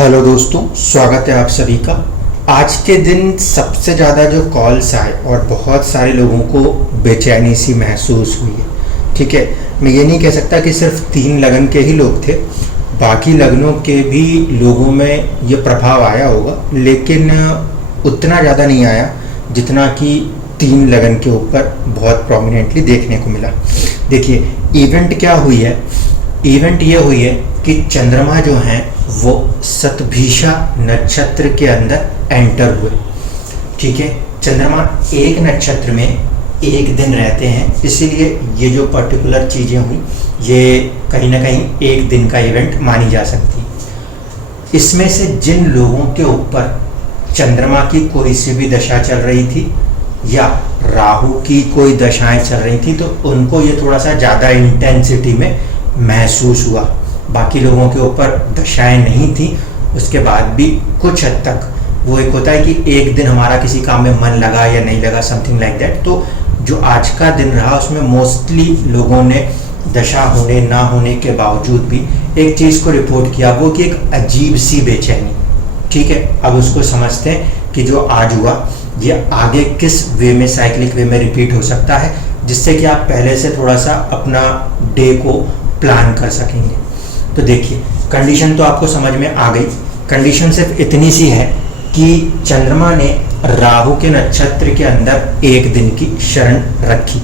Hello दोस्तों, स्वागत है आप सभी का। आज के दिन सबसे ज़्यादा जो कॉल्स आए और बहुत सारे लोगों को बेचैनी सी महसूस हुई है। ठीक है, मैं ये नहीं कह सकता कि सिर्फ 3 लगन के ही लोग थे, बाकी लगनों के भी लोगों में ये प्रभाव आया होगा, लेकिन उतना ज़्यादा नहीं आया जितना कि 3 लगन के ऊपर बहुत प्रोमिनेंटली देखने को मिला। देखिए, इवेंट क्या हुई है। इवेंट ये हुई है कि चंद्रमा जो हैं वो शतभिषा नक्षत्र के अंदर एंटर हुए। ठीक है, चंद्रमा एक नक्षत्र में एक दिन रहते हैं, इसीलिए ये जो पर्टिकुलर चीज़ें हुई ये कहीं ना कहीं एक दिन का इवेंट मानी जा सकती है। इसमें से जिन लोगों के ऊपर चंद्रमा की कोई सी भी दशा चल रही थी या राहु की कोई दशाएं चल रही थी, तो उनको ये थोड़ा सा ज़्यादा इंटेंसिटी में महसूस हुआ। बाकी लोगों के ऊपर दशाएं नहीं थी, उसके बाद भी कुछ हद तक वो एक होता है कि एक दिन हमारा किसी काम में मन लगा या नहीं लगा, समथिंग लाइक दैट। तो जो आज का दिन रहा उसमें मोस्टली लोगों ने दशा होने ना होने के बावजूद भी एक चीज़ को रिपोर्ट किया, वो कि एक अजीब सी बेचैनी। ठीक है, अब उसको समझते हैं कि जो आज हुआ ये आगे किस वे में, साइक्लिक वे में रिपीट हो सकता है, जिससे कि आप पहले से थोड़ा सा अपना डे को प्लान कर सकेंगे। तो देखिए, कंडीशन तो आपको समझ में आ गई। कंडीशन सिर्फ इतनी सी है कि चंद्रमा ने राहु के नक्षत्र के अंदर एक दिन की शरण रखी।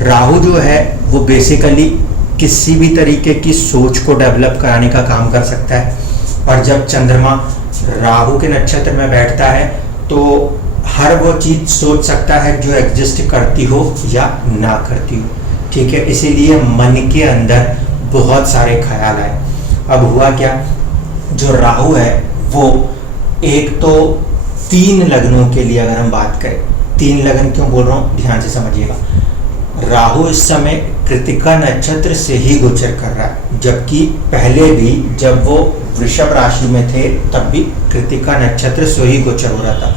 राहु जो है वो बेसिकली किसी भी तरीके की सोच को डेवलप कराने का काम कर सकता है, और जब चंद्रमा राहु के नक्षत्र में बैठता है तो हर वो चीज़ सोच सकता है जो एग्जिस्ट करती हो या ना करती हो। ठीक है, इसीलिए मन के अंदर बहुत सारे ख्याल आए। अब हुआ क्या, जो राहु है वो एक तो 3 लगनों के लिए अगर हम बात करें, 3 लगन क्यों बोल रहा हूँ ध्यान से समझिएगा। राहु इस समय कृतिका नक्षत्र से ही गोचर कर रहा है, जबकि पहले भी जब वो वृषभ राशि में थे तब भी कृतिका नक्षत्र से ही गोचर हो रहा था।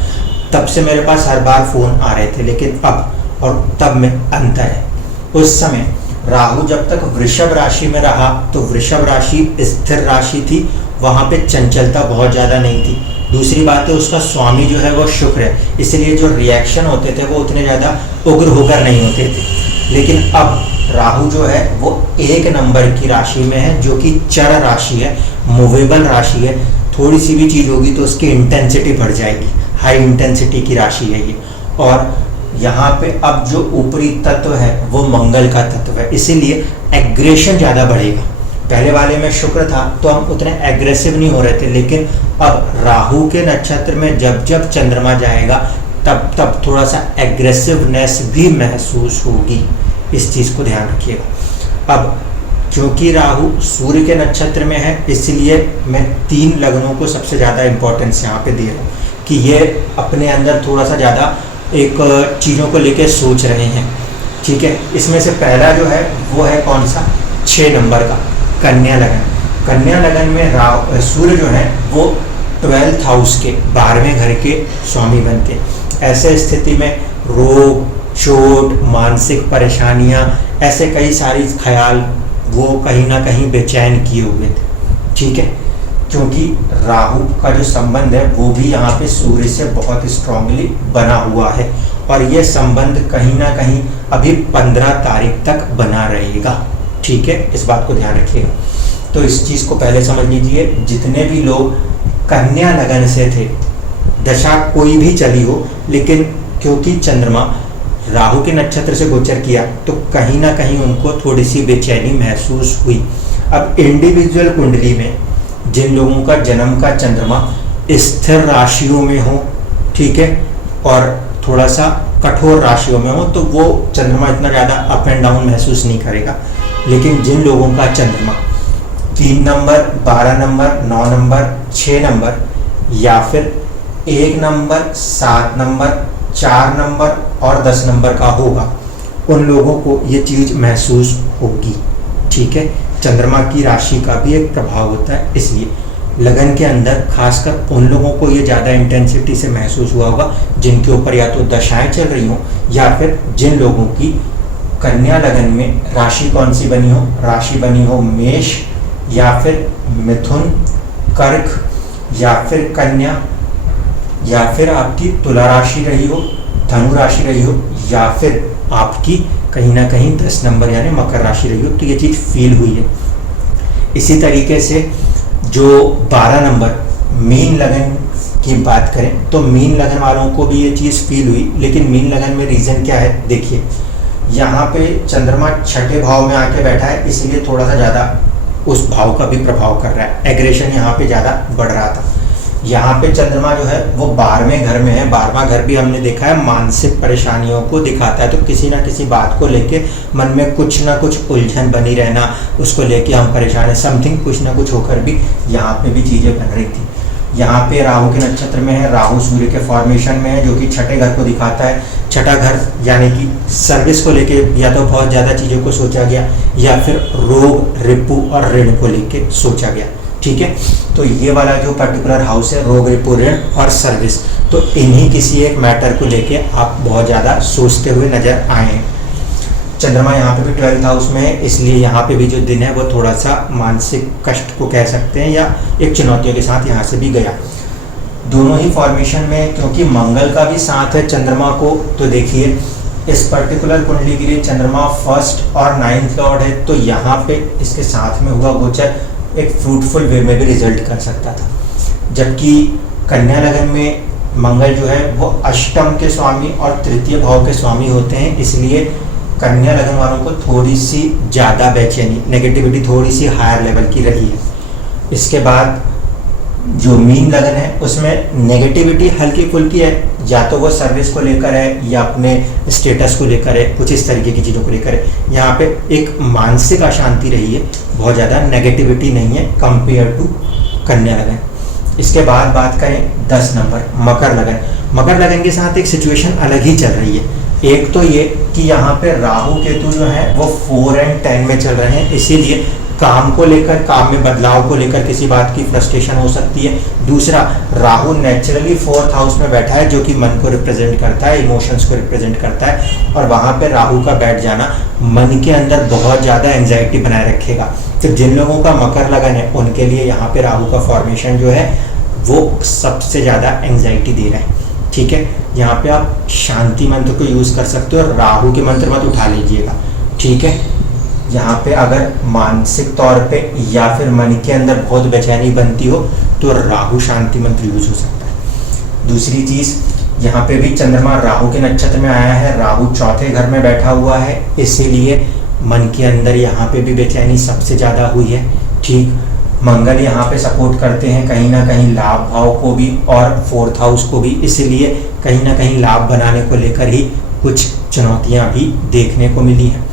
तब से मेरे पास हर बार फोन आ रहे थे, लेकिन अब और तब में अंतर है। उस समय राहु जब तक वृषभ राशि में रहा तो वृषभ राशि स्थिर राशि थी, वहाँ पे चंचलता बहुत ज़्यादा नहीं थी। दूसरी बात है, उसका स्वामी जो है वो शुक्र है, इसलिए जो रिएक्शन होते थे वो उतने ज़्यादा उग्र होकर नहीं होते थे। लेकिन अब राहु जो है वो 1 नंबर की राशि में है, जो कि चर राशि है, मूवेबल राशि है। थोड़ी सी भी चीज़ होगी तो उसकी इंटेंसिटी बढ़ जाएगी, हाई इंटेंसिटी की राशि है ये। और यहाँ पे अब जो ऊपरी तत्व है वो मंगल का तत्व है, इसीलिए एग्रेशन ज़्यादा बढ़ेगा। पहले वाले में शुक्र था तो हम उतने एग्रेसिव नहीं हो रहे थे, लेकिन अब राहु के नक्षत्र में जब जब चंद्रमा जाएगा तब तब थोड़ा सा एग्रेसिवनेस भी महसूस होगी। इस चीज़ को ध्यान रखिएगा। अब क्योंकि राहु सूर्य के नक्षत्र में है, इसलिए मैं 3 लगनों को सबसे ज़्यादा इम्पोर्टेंस यहाँ पे दे रहा हूँ कि ये अपने अंदर थोड़ा सा ज़्यादा एक चीज़ों को लेकर सोच रहे हैं। ठीक है, इसमें से पहला जो है वो है कौन सा, 6 नंबर का कन्या लगन। कन्या लगन में सूर्य जो है वो 12th हाउस के 12वें घर के स्वामी बनते हैं। ऐसे स्थिति में रोग, चोट, मानसिक परेशानियां, ऐसे कई सारी ख्याल वो कहीं ना कहीं बेचैन किए हुए थे। ठीक है, क्योंकि राहु का जो संबंध है वो भी यहाँ पे सूर्य से बहुत स्ट्रांगली बना हुआ है, और ये संबंध कहीं ना कहीं अभी 15 तारीख तक बना रहेगा। ठीक है, इस बात को ध्यान रखिएगा। तो इस चीज़ को पहले समझ लीजिए, जितने भी लोग कन्या लगन से थे, दशा कोई भी चली हो, लेकिन क्योंकि चंद्रमा राहु के नक्षत्र से गोचर किया तो कहीं ना कहीं उनको थोड़ी सी बेचैनी महसूस हुई। अब इंडिविजुअल कुंडली में जिन लोगों का जन्म का चंद्रमा स्थिर राशियों में हो, ठीक है, और थोड़ा सा कठोर राशियों में हो, तो वो चंद्रमा इतना ज़्यादा अप एंड डाउन महसूस नहीं करेगा। लेकिन जिन लोगों का चंद्रमा 3 नंबर, 12 नंबर, 9 नंबर, 6 नंबर या फिर 1 नंबर, 7 नंबर, 4 नंबर और 10 नंबर का होगा, उन लोगों को ये चीज़ महसूस होगी। ठीक है, चंद्रमा की राशि का भी एक प्रभाव होता है, इसलिए लगन के अंदर खासकर उन लोगों को ये ज़्यादा इंटेंसिटी से महसूस हुआ होगा जिनके ऊपर या तो दशाएं चल रही हों, या फिर जिन लोगों की कन्या लगन में राशि कौन सी बनी हो, राशि बनी हो मेष या फिर मिथुन, कर्क या फिर कन्या, या फिर आपकी तुला राशि रही हो, धनु राशि रही हो, या फिर आपकी कहीं ना कहीं 10 नंबर यानी मकर राशि रही हो, तो ये चीज़ फील हुई है। इसी तरीके से जो 12 नंबर मीन लगन की बात करें तो मीन लगन वालों को भी ये चीज़ फील हुई, लेकिन मीन लगन में रीज़न क्या है, देखिए यहाँ पे चंद्रमा छठे भाव में आके बैठा है, इसलिए थोड़ा सा ज़्यादा उस भाव का भी प्रभाव कर रहा है, एग्रेशन यहाँ पे ज़्यादा बढ़ रहा था। यहाँ पे चंद्रमा जो है वो 12वें घर में है। 12वां घर भी हमने देखा है मानसिक परेशानियों को दिखाता है, तो किसी ना किसी बात को लेके मन में कुछ ना कुछ उलझन बनी रहना, उसको लेके हम परेशान है, समथिंग कुछ ना कुछ होकर भी यहाँ पे भी चीज़ें बन रही थी। यहाँ पे राहु के नक्षत्र में है, राहु सूर्य के फॉर्मेशन में है, जो कि छठे घर को दिखाता है। छठा घर यानी कि सर्विस को लेके या तो बहुत ज़्यादा चीज़ों को सोचा गया, या फिर रोग, रिपु और ऋण को लेके सोचा गया। ठीक है, तो ये वाला जो पर्टिकुलर हाउस है, रोग, रिपु, ऋण और सर्विस, तो इन्हीं किसी एक मैटर को लेके आप बहुत ज़्यादा सोचते हुए नजर आए हैं। चंद्रमा यहाँ पे भी 12th हाउस में है, इसलिए यहाँ पे भी जो दिन है वो थोड़ा सा मानसिक कष्ट को कह सकते हैं, या एक चुनौतियों के साथ यहाँ से भी गया। दोनों ही फॉर्मेशन में, क्योंकि मंगल का भी साथ है चंद्रमा को, तो देखिए इस पर्टिकुलर कुंडली के लिए चंद्रमा 1st और 9th लॉर्ड है, तो यहाँ पे इसके साथ में हुआ गोचर एक फ्रूटफुल वे में भी रिजल्ट कर सकता था। जबकि कन्या लगन में मंगल जो है वो अष्टम के स्वामी और तृतीय भाव के स्वामी होते हैं, इसलिए कन्या लगन वालों को थोड़ी सी ज़्यादा बेचैनी, नेगेटिविटी थोड़ी सी हायर लेवल की रही है। इसके बाद जो मीन लगन है उसमें नेगेटिविटी हल्की फुल्की है, या तो वो सर्विस को लेकर है या अपने स्टेटस को लेकर है, कुछ इस तरीके की चीज़ों को लेकर है। यहाँ पे एक मानसिक अशांति रही है, बहुत ज़्यादा नेगेटिविटी नहीं है कंपेयर टू कन्या लगन। इसके बाद बात करें 10 नंबर मकर लगन। मकर लगन के साथ एक सिचुएशन अलग ही चल रही है। एक तो ये कि यहाँ पे राहु केतु जो है वो 4 और 10 में चल रहे हैं, इसीलिए काम को लेकर, काम में बदलाव को लेकर किसी बात की फ्रस्ट्रेशन हो सकती है। दूसरा, राहु नेचुरली 4th हाउस में बैठा है, जो कि मन को रिप्रेजेंट करता है, इमोशंस को रिप्रेजेंट करता है, और वहाँ पे राहु का बैठ जाना मन के अंदर बहुत ज़्यादा एंजाइटी बनाए रखेगा। तो जिन लोगों का मकर लगन है उनके लिए यहाँ पे राहु का फॉर्मेशन जो है वो सबसे ज़्यादा एंजाइटी दे रहा है। ठीक है, यहाँ पे आप शांति मंत्र को यूज़ कर सकते हो, और राहु के मंत्र मत उठा लीजिएगा। ठीक है, यहाँ पे अगर मानसिक तौर पे या फिर मन के अंदर बहुत बेचैनी बनती हो तो राहु शांति मंत्र यूज हो सकता है। दूसरी चीज़, यहाँ पे भी चंद्रमा राहु के नक्षत्र में आया है, राहु 4थे घर में बैठा हुआ है, इसीलिए मन के अंदर यहाँ पे भी बेचैनी सबसे ज़्यादा हुई है। ठीक, मंगल यहाँ पे सपोर्ट करते हैं कहीं ना कहीं लाभ भाव को भी और 4th हाउस को भी, इसलिए कहीं ना कहीं लाभ बनाने को लेकर ही कुछ चुनौतियाँ भी देखने को मिली हैं।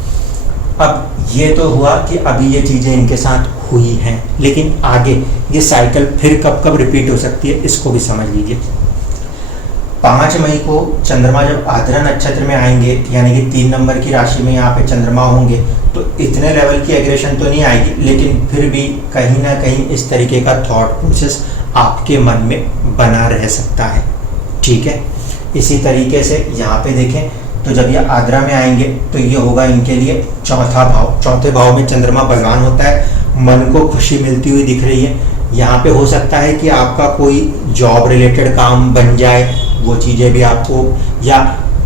अब ये तो हुआ कि अभी ये चीज़ें इनके साथ हुई हैं, लेकिन आगे ये साइकिल फिर कब कब रिपीट हो सकती है इसको भी समझ लीजिए। 5 मई को चंद्रमा जब आद्रा नक्षत्र में आएंगे, यानी कि 3 नंबर की राशि में यहाँ पे चंद्रमा होंगे, तो इतने लेवल की एग्रेशन तो नहीं आएगी, लेकिन फिर भी कहीं ना कहीं इस तरीके का थॉट प्रोसेस आपके मन में बना रह सकता है। ठीक है, इसी तरीके से यहाँ पे देखें तो जब ये आद्रा में आएंगे तो ये होगा इनके लिए 4था भाव। 4थे भाव में चंद्रमा बलवान होता है, मन को खुशी मिलती हुई दिख रही है। यहाँ पे हो सकता है कि आपका कोई जॉब रिलेटेड काम बन जाए, वो चीज़ें भी आपको, या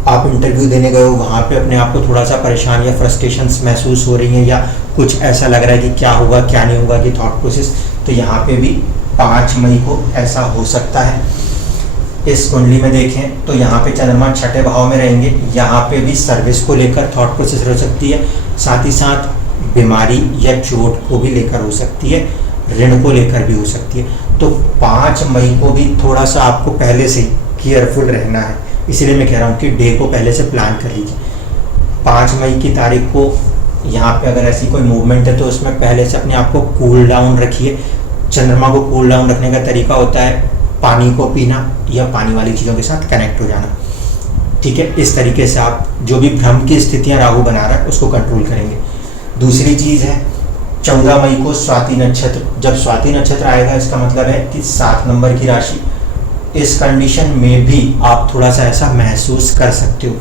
आप इंटरव्यू देने गए हो वहाँ पे अपने आप को थोड़ा सा परेशान या फ्रस्ट्रेशंस महसूस हो रही हैं, या कुछ ऐसा लग रहा है कि क्या होगा क्या नहीं होगा कि थॉट प्रोसेस, तो यहाँ पे भी 5 मई को ऐसा हो सकता है। इस कुंडली में देखें तो यहाँ पे चंद्रमा 6ठे भाव में रहेंगे, यहाँ पे भी सर्विस को लेकर थॉट प्रोसेस हो सकती है, साथ ही साथ बीमारी या चोट को भी लेकर हो सकती है, ऋण को लेकर भी हो सकती है। तो 5 मई को भी थोड़ा सा आपको पहले से केयरफुल रहना है, इसलिए मैं कह रहा हूँ कि डे को पहले से प्लान कर लीजिए। 5 मई की तारीख को यहाँ पे अगर ऐसी कोई मूवमेंट है तो उसमें पहले से अपने आप को कूल डाउन रखिए। चंद्रमा को कूल डाउन रखने का तरीका होता है पानी को पीना या पानी वाली चीज़ों के साथ कनेक्ट हो जाना। ठीक है, इस तरीके से आप जो भी भ्रम की स्थितियाँ राहु बना रहा है उसको कंट्रोल करेंगे। दूसरी चीज़ है 14 मई को स्वाति नक्षत्र। जब स्वाति नक्षत्र आएगा इसका मतलब है कि 7 नंबर की राशि, इस कंडीशन में भी आप थोड़ा सा ऐसा महसूस कर सकते हो।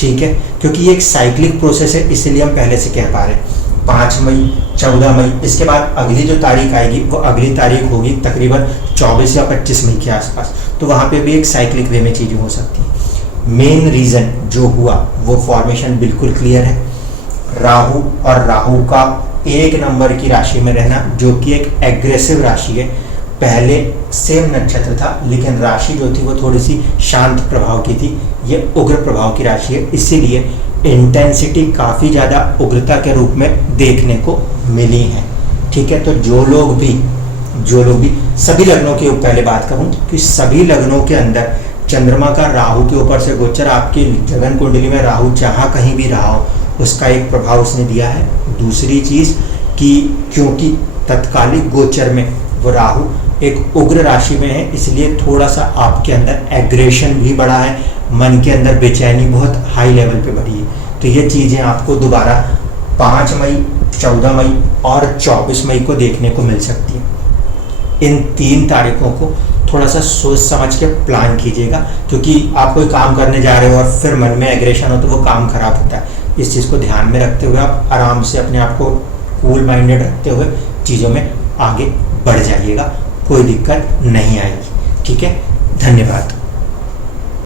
ठीक है, क्योंकि ये एक साइक्लिक प्रोसेस है, इसीलिए हम पहले से कह पा रहे हैं। 5 मई, 14 मई, इसके बाद अगली जो तारीख आएगी वो अगली तारीख होगी तकरीबन 24 या 25 मई के आसपास। तो वहाँ पे भी एक साइक्लिक वे में चीज़ें हो सकती हैं। मेन रीज़न जो हुआ वो फॉर्मेशन बिल्कुल क्लियर है, राहु और राहु का 1 नंबर की राशि में रहना, जो कि एक एग्रेसिव राशि है। पहले सेम नक्षत्र था लेकिन राशि जो थी वो थोड़ी सी शांत प्रभाव की थी, ये उग्र प्रभाव की राशि है, इसीलिए इंटेंसिटी काफ़ी ज़्यादा उग्रता के रूप में देखने को मिली है। ठीक है, तो जो लोग भी सभी लग्नों की पहले बात करूं कि सभी लग्नों के अंदर चंद्रमा का राहु के ऊपर से गोचर, आपकी जगन कुंडली में राहु जहाँ कहीं भी रहा हो उसका एक प्रभाव उसने दिया है। दूसरी चीज़ कि क्योंकि तत्कालिक गोचर में वो राहु एक उग्र राशि में है, इसलिए थोड़ा सा आपके अंदर एग्रेशन भी बढ़ा है, मन के अंदर बेचैनी बहुत हाई लेवल पे बढ़ी है। तो ये चीज़ें आपको दोबारा 5 मई, 14 मई और 24 मई को देखने को मिल सकती है। इन 3 तारीखों को थोड़ा सा सोच समझ के प्लान कीजिएगा, क्योंकि आप कोई काम करने जा रहे हो और फिर मन में एग्रेशन हो तो वो काम खराब होता है। इस चीज़ को ध्यान में रखते हुए आप आराम से अपने आप को कूल माइंडेड रखते हुए चीज़ों में आगे बढ़ जाइएगा, कोई दिक्कत नहीं आएगी। ठीक है, धन्यवाद।